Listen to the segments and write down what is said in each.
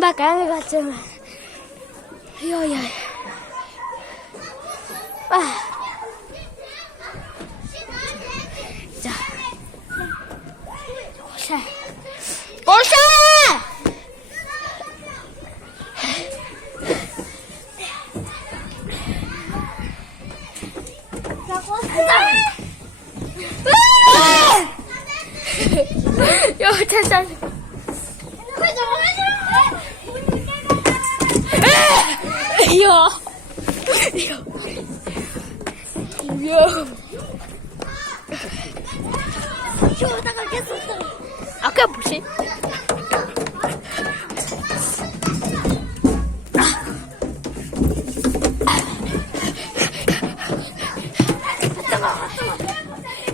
Bacana, gatinho. Ai, ai. 자. 오샤! 야, 됐다. 아까 뭐지?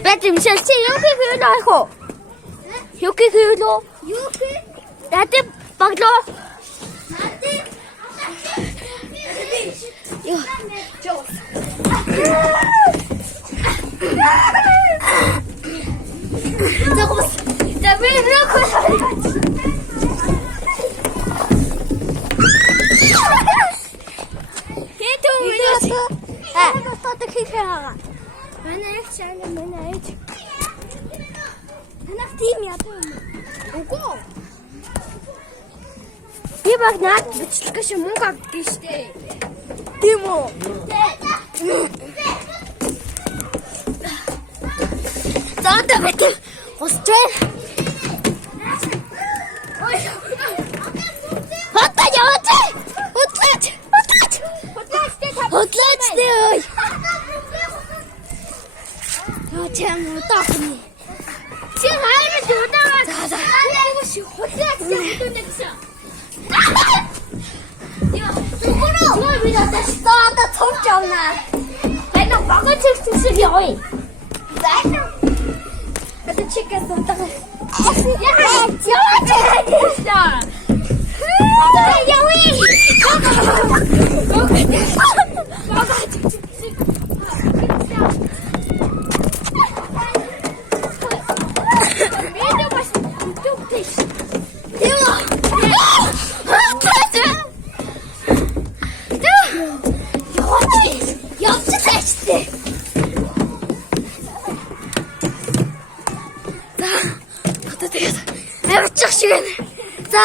Бэт юм шиг чи юу хийх вэ нөхөө? Юу хийх вэ лөө? Юу хий? Датэ баглоо. Юу? Жоо. Загус. Давай нөхөө. Хэтүү минь. Тото хийхээ. Манай их чанга манай их. Танах тийм ядуу юм. Үгүй. Би баг наад бичлэх гэж мөнгө авдгийн штэ. Тийм үү? Заата битээ. Усчээ. Хата яваач. Утлаач. Утлаач дээ. Чам утаахни. Чи хайрын удаа. За. Хутлаач гэдэг. Юу би надад стаата цогж авна. Энэ багаж ирсэн шиг явъя. Зайна. Это чекас таа. Авчих шиг байна. За.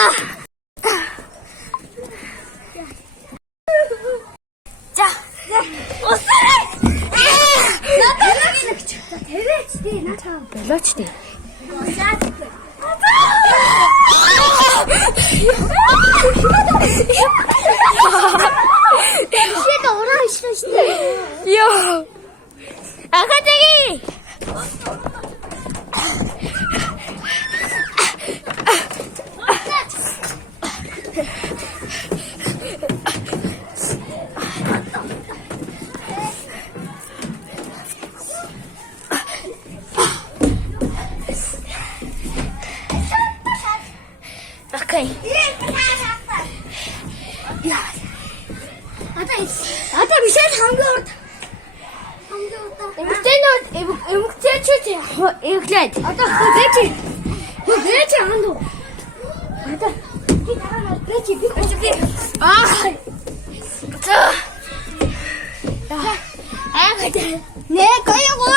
За. Усаа. Надад нэг ч тавиач дээ надаа. Болооч тий. Шид ороо ишлээ штэ. Йоо. Ахатаги. Okay. Ата бишэл хангууд. Эмгтээчүүд эвлээд. Одоо хөөч. Хөөч хандуу. Ата. Би тараа хөөч би хөөч. Аа. За. Нэ гоёго.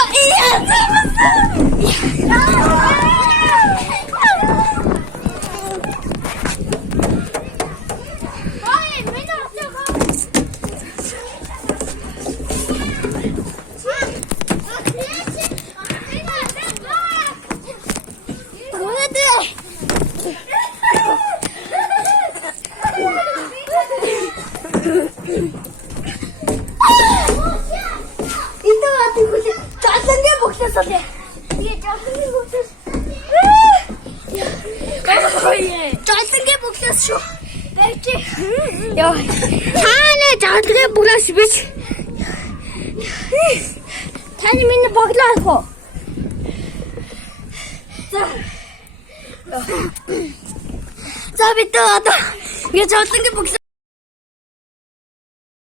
Жолонгийн бүглээс шүү. Бэж. Яа. Хаана жаадлага бүгээс бич. Таны миний боглоо авах уу? За бид одоо. Я жолонгийн бүглээ